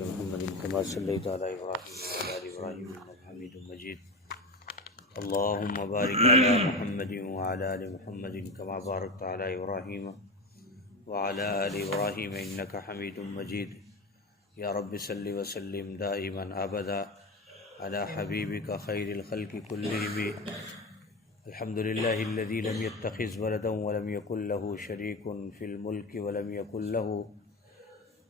محمد كما صليت على إبراهيم وعلى آل إبراهيم إنك حميد مجيد. اللهم بارك على محمد وعلى آل محمد كما باركت على إبراهيم وعلى آل إبراهيم إنك حميد مجيد. يا رب صل وسلم دائما أبدا على حبيبك خير الخلق كلهم. الحمد لله الذي لم يتخذ ولدا ولم يكن له شريك في الملك ولم يكن له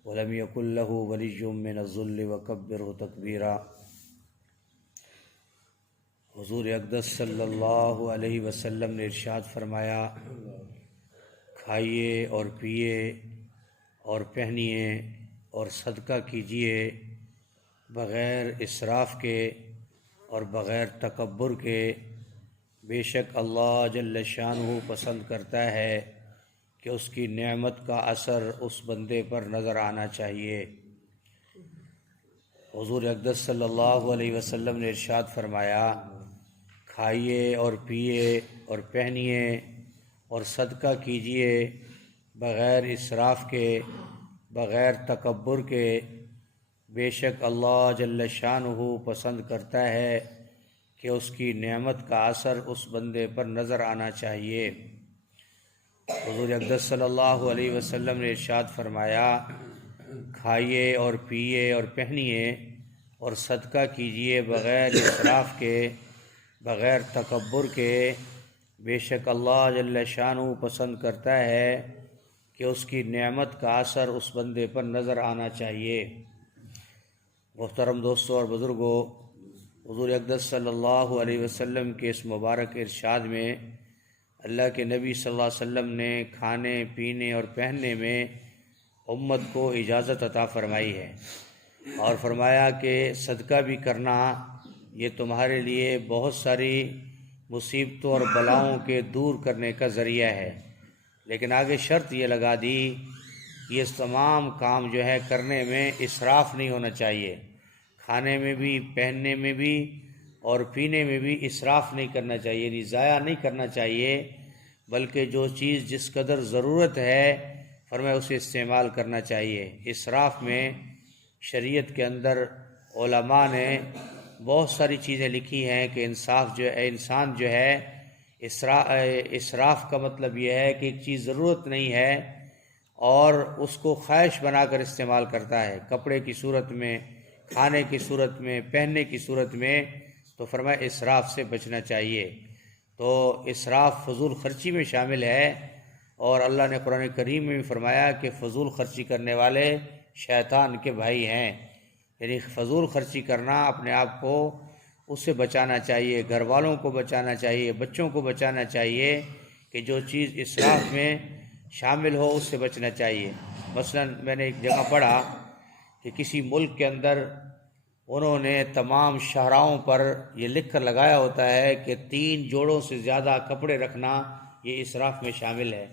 ولي من الذل وكبره تكبيرا. حضور اقدس صلی اللہ علیہ وسلم نے ارشاد فرمایا، کھائیے اور پیئے اور پہنیے اور صدقہ کیجیے بغیر اسراف کے اور بغیر تکبر کے. بے شک اللہ جل شانہ پسند کرتا ہے کہ اس کی نعمت کا اثر اس بندے پر نظر آنا چاہیے. حضور اقدس صلی اللہ علیہ وسلم نے ارشاد فرمایا، کھائیے اور پیئے اور پہنیے اور صدقہ کیجیے بغیر اسراف کے بغیر تکبر کے. بے شک اللہ جل شانہ پسند کرتا ہے کہ اس کی نعمت کا اثر اس بندے پر نظر آنا چاہیے. حضور اقدس صلی اللہ علیہ وسلم نے ارشاد فرمایا، کھائیے اور پیئے اور پہنیے اور صدقہ کیجیے بغیر اسراف کے بغیر تکبر کے. بے شک اللہ جل شانہ پسند کرتا ہے کہ اس کی نعمت کا اثر اس بندے پر نظر آنا چاہیے. محترم دوستوں اور بزرگوں، حضور اقدس صلی اللہ علیہ وسلم کے اس مبارک ارشاد میں اللہ کے نبی صلی اللہ علیہ وسلم نے کھانے پینے اور پہننے میں امت کو اجازت عطا فرمائی ہے اور فرمایا کہ صدقہ بھی کرنا یہ تمہارے لیے بہت ساری مصیبتوں اور بلاؤں کے دور کرنے کا ذریعہ ہے. لیکن آگے شرط یہ لگا دی، یہ تمام کام جو ہے کرنے میں اسراف نہیں ہونا چاہیے. کھانے میں بھی، پہننے میں بھی اور پینے میں بھی اسراف نہیں کرنا چاہیے، یعنی ضائع نہیں کرنا چاہیے، بلکہ جو چیز جس قدر ضرورت ہے فرمایا اسے استعمال کرنا چاہیے. اسراف میں شریعت کے اندر علماء نے بہت ساری چیزیں لکھی ہیں کہ انسان جو ہے اسراف کا مطلب یہ ہے کہ ایک چیز ضرورت نہیں ہے اور اس کو خواہش بنا کر استعمال کرتا ہے، کپڑے کی صورت میں، کھانے کی صورت میں، پہننے کی صورت میں. تو فرمایا اسراف سے بچنا چاہیے. تو اسراف فضول خرچی میں شامل ہے اور اللہ نے قرآن کریم میں بھی فرمایا کہ فضول خرچی کرنے والے شیطان کے بھائی ہیں. یعنی فضول خرچی کرنا اپنے آپ کو اس سے بچانا چاہیے، گھر والوں کو بچانا چاہیے، بچوں کو بچانا چاہیے کہ جو چیز اسراف میں شامل ہو اس سے بچنا چاہیے. مثلا میں نے ایک جگہ پڑھا کہ کسی ملک کے اندر انہوں نے تمام شاہراہوں پر یہ لکھ کر لگایا ہوتا ہے کہ 3 جوڑوں سے زیادہ کپڑے رکھنا یہ اسراف میں شامل ہے.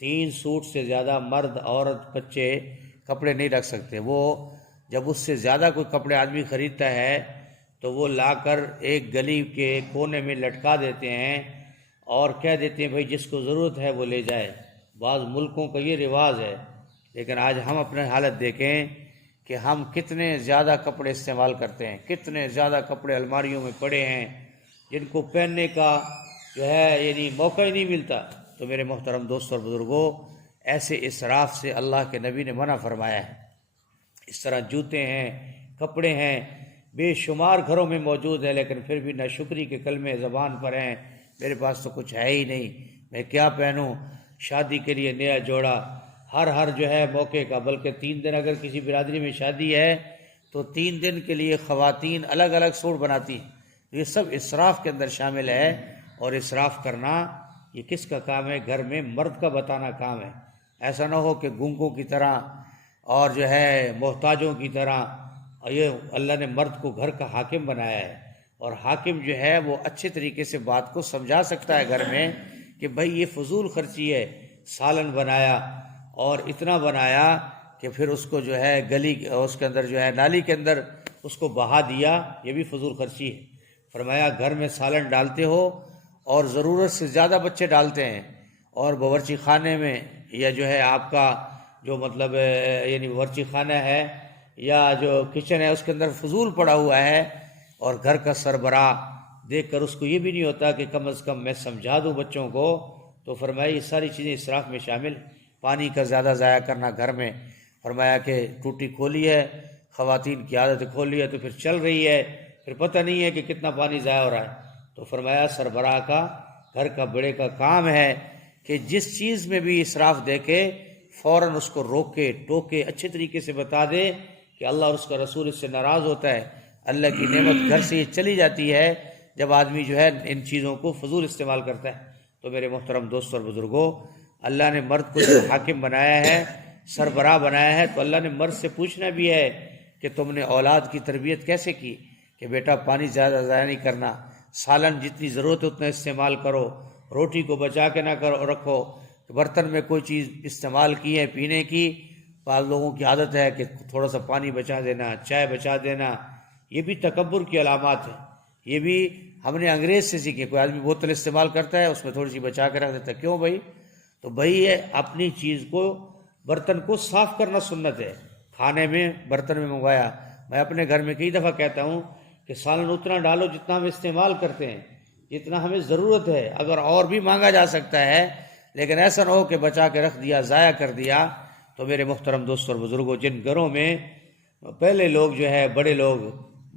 3 سوٹ سے زیادہ مرد عورت بچے کپڑے نہیں رکھ سکتے. وہ جب اس سے زیادہ کوئی کپڑے آدمی خریدتا ہے تو وہ لا کر ایک گلی کے کونے میں لٹکا دیتے ہیں اور کہہ دیتے ہیں بھائی جس کو ضرورت ہے وہ لے جائے. بعض ملکوں کا یہ رواج ہے، لیکن آج ہم اپنے حالت دیکھیں کہ ہم کتنے زیادہ کپڑے استعمال کرتے ہیں، کتنے زیادہ کپڑے الماریوں میں پڑے ہیں جن کو پہننے کا جو ہے یعنی موقع ہی نہیں ملتا. تو میرے محترم دوستوں اور بزرگوں، ایسے اسراف سے اللہ کے نبی نے منع فرمایا ہے. اس طرح جوتے ہیں، کپڑے ہیں، بے شمار گھروں میں موجود ہے، لیکن پھر بھی ناشکری کے کلمے زبان پر ہیں. میرے پاس تو کچھ ہے ہی نہیں، میں کیا پہنوں؟ شادی کے لیے نیا جوڑا ہر جو ہے موقع کا، بلکہ 3 دن اگر کسی برادری میں شادی ہے تو 3 دن کے لیے خواتین الگ الگ سوٹ بناتی ہیں. یہ سب اسراف کے اندر شامل ہے. اور اسراف کرنا یہ کس کا کام ہے؟ گھر میں مرد کا بتانا کام ہے. ایسا نہ ہو کہ گنگوں کی طرح اور جو ہے محتاجوں کی طرح. یہ اللہ نے مرد کو گھر کا حاکم بنایا ہے، اور حاکم جو ہے وہ اچھے طریقے سے بات کو سمجھا سکتا ہے گھر میں کہ بھائی یہ فضول خرچی ہے. سالن بنایا اور اتنا بنایا کہ پھر اس کو جو ہے گلی اس کے اندر جو ہے نالی کے اندر اس کو بہا دیا، یہ بھی فضول خرچی ہے. فرمایا گھر میں سالن ڈالتے ہو اور ضرورت سے زیادہ بچے ڈالتے ہیں، اور باورچی خانے میں یا جو ہے آپ کا جو مطلب یعنی باورچی خانہ ہے یا جو کچن ہے اس کے اندر فضول پڑا ہوا ہے، اور گھر کا سربراہ دیکھ کر اس کو یہ بھی نہیں ہوتا کہ کم از کم میں سمجھا دوں بچوں کو، تو فرمایا یہ ساری چیزیں اسراف میں شامل۔ پانی کا زیادہ ضائع کرنا گھر میں، فرمایا کہ ٹوٹی کھولی ہے، خواتین کی عادت کھولی ہے تو پھر چل رہی ہے، پھر پتہ نہیں ہے کہ کتنا پانی ضائع ہو رہا ہے۔ تو فرمایا سربراہ کا، گھر کا بڑے کا کام ہے کہ جس چیز میں بھی اسراف دیکھے فوراً اس کو روکے ٹوکے، اچھے طریقے سے بتا دے کہ اللہ اور اس کا رسول اس سے ناراض ہوتا ہے، اللہ کی نعمت گھر سے یہ چلی جاتی ہے جب آدمی جو ہے ان چیزوں کو فضول استعمال کرتا ہے۔ تو میرے محترم دوستوں اور بزرگوں، اللہ نے مرد کو جو حاکم بنایا ہے، سربراہ بنایا ہے، تو اللہ نے مرد سے پوچھنا بھی ہے کہ تم نے اولاد کی تربیت کیسے کی، کہ بیٹا پانی زیادہ ضائع نہیں کرنا، سالن جتنی ضرورت ہے اتنا استعمال کرو، روٹی کو بچا کے نہ کرو رکھو، برتن میں کوئی چیز استعمال کی ہے پینے کی، بعض لوگوں کی عادت ہے کہ تھوڑا سا پانی بچا دینا، چائے بچا دینا، یہ بھی تکبر کی علامات ہیں۔ یہ بھی ہم نے انگریز سے سیکھے۔ کوئی آدمی بوتل استعمال کرتا ہے اس میں تھوڑی سی بچا کے رکھ دیتا ہے، کیوں بھائی؟ تو بھائی یہ اپنی چیز کو، برتن کو صاف کرنا سنت ہے۔ کھانے میں برتن میں منگوایا، میں اپنے گھر میں کئی دفعہ کہتا ہوں کہ سالن اتنا ڈالو جتنا ہم استعمال کرتے ہیں، جتنا ہمیں ضرورت ہے، اگر اور بھی مانگا جا سکتا ہے، لیکن ایسا نہ ہو کہ بچا کے رکھ دیا، ضائع کر دیا۔ تو میرے محترم دوستوں اور بزرگوں، جن گھروں میں پہلے لوگ جو ہے، بڑے لوگ،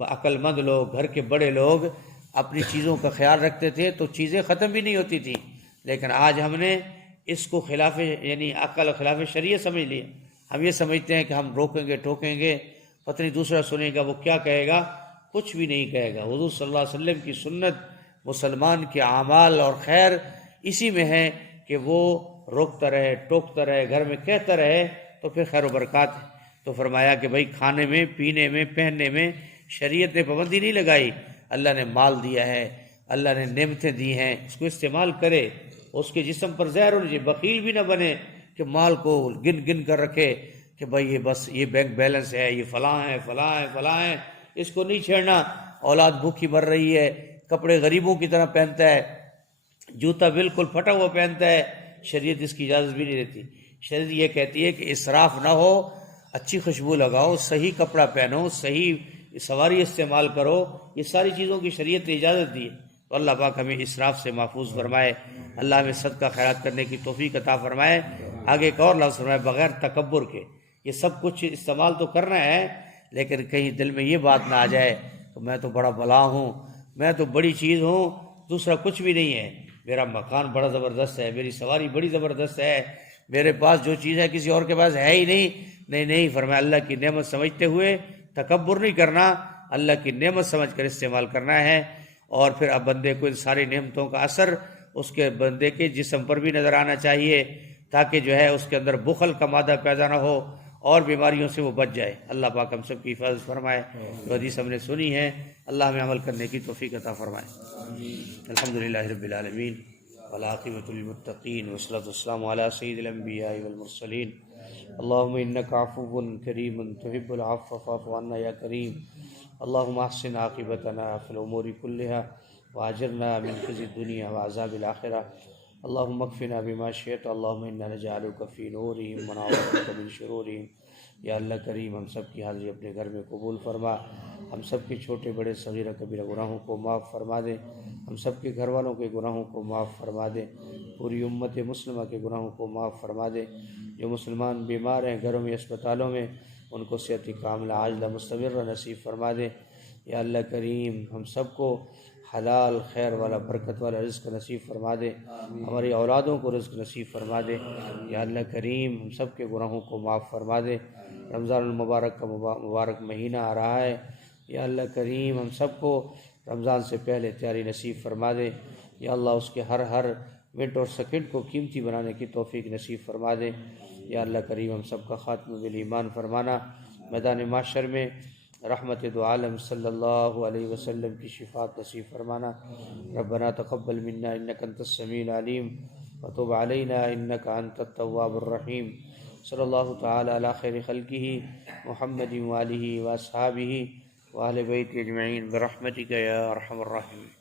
عقل مند لوگ، گھر کے بڑے لوگ اپنی چیزوں کا خیال رکھتے تھے تو چیزیں ختم بھی نہیں ہوتی تھی، لیکن آج ہم نے اس کو خلاف، یعنی عقل خلاف شریعت سمجھ لیا۔ ہم یہ سمجھتے ہیں کہ ہم روکیں گے ٹوکیں گے، پتہ نہیں دوسرا سنے گا وہ کیا کہے گا، کچھ بھی نہیں کہے گا۔ حضور صلی اللہ علیہ وسلم کی سنت، مسلمان کے اعمال اور خیر اسی میں ہے کہ وہ روکتا رہے، ٹوکتا رہے، گھر میں کہتا رہے، تو پھر خیر و برکات ہے۔ تو فرمایا کہ بھائی کھانے میں، پینے میں، پہننے میں شریعت نے پابندی نہیں لگائی۔ اللہ نے مال دیا ہے، اللہ نے نعمتیں دی ہیں، اس کو استعمال کرے، اس کے جسم پر زہر ہونا چاہیے۔ بخیل بھی نہ بنے کہ مال کو گن گن کر رکھے کہ بھائی یہ بس یہ بینک بیلنس ہے، یہ فلاں ہے فلاں ہے فلاں ہے، اس کو نہیں چھیڑنا۔ اولاد بھوکی مر رہی ہے، کپڑے غریبوں کی طرح پہنتا ہے، جوتا بالکل پھٹا ہوا پہنتا ہے، شریعت اس کی اجازت بھی نہیں دیتی۔ شریعت یہ کہتی ہے کہ اسراف نہ ہو، اچھی خوشبو لگاؤ، صحیح کپڑا پہنو، صحیح سواری استعمال کرو، یہ ساری چیزوں کی شریعت نے اجازت دی ہے۔ تو اللہ پاک ہمیں اسراف سے محفوظ فرمائے، اللہ ہمیں صدقہ خیرات کرنے کی توفیق عطا فرمائے۔ آگے ایک اور لفظ فرمائے، بغیر تکبر کے۔ یہ سب کچھ استعمال تو کرنا ہے، لیکن کہیں دل میں یہ بات نہ آ جائے کہ میں تو بڑا بلا ہوں، میں تو بڑی چیز ہوں، دوسرا کچھ بھی نہیں ہے، میرا مکان بڑا زبردست ہے، میری سواری بڑی زبردست ہے، میرے پاس جو چیز ہے کسی اور کے پاس ہے ہی نہیں۔ نہیں نہیں، فرمایا اللہ کی نعمت سمجھتے ہوئے تکبر نہیں کرنا، اللہ کی نعمت سمجھ کر استعمال کرنا ہے۔ اور پھر اب بندے کو ان ساری نعمتوں کا اثر اس کے بندے کے جسم پر بھی نظر آنا چاہیے، تاکہ جو ہے اس کے اندر بخل کا مادہ پیدا نہ ہو اور بیماریوں سے وہ بچ جائے۔ اللہ پاک ہم سب کی حفاظت فرمائے۔ جو حدیث ہم نے سنی ہے، اللہ ہمیں عمل کرنے کی توفیق عطا فرمائے۔ الحمدللہ رب العالمین والعاقبۃ للمتقین والصلاۃ والسلام علی سید الانبیاء والمرسلین۔ اللہم انک عفو کریم تحب العفو فاعف عنا یا کریم۔ اللہم احسن عاقبتنا فی الامور کلہا واجرنا من خزی الدنیا وعذاب الآخرہ۔ اللہم اکفنا بما شئت، اللہم انا نجعلک فی نورہم ونعوذ بک من شرورہم۔ یا اللہ کریم، ہم سب کی حاضری اپنے گھر میں قبول فرما، ہم سب کے چھوٹے بڑے صغیرہ کبیرہ گناہوں کو معاف فرما دے، ہم سب کے گھر والوں کے گناہوں کو معاف فرما دے، پوری امت مسلمہ کے گناہوں کو معاف فرما دے۔ جو مسلمان بیمار ہیں گھروں میں، اسپتالوں میں، ان کو صحت کاملہ عاجلہ مستمرہ نصیب فرما دے۔ یا اللہ کریم، ہم سب کو حلال خیر والا برکت والا رزق نصیب فرما دے، ہماری اولادوں کو رزق نصیب فرما دے۔ یا اللہ کریم، ہم سب کے گناہوں کو معاف فرما دے۔ رمضان المبارک کا مبارک مہینہ آ رہا ہے، یا اللہ کریم ہم سب کو رمضان سے پہلے تیاری نصیب فرما دے۔ یا اللہ اس کے ہر منٹ اور سیکنڈ کو قیمتی بنانے کی توفیق نصیب فرما دے۔ یا اللہ کریم، ہم سب کا خاتمہ بالایمان فرمانا، میدان محشر میں رحمت دو عالم صلی اللہ علیہ وسلم کی شفاعت نصیب فرمانا۔ ربنا تقبل منا انک انت السمیع العلیم وتب علینا انک انت التواب الرحیم۔ صلی اللہ تعالی علی خیر خلقہ محمد وآلہ واصحابہ وآل بیت اجمعین برحمتک یا ارحم الراحمین۔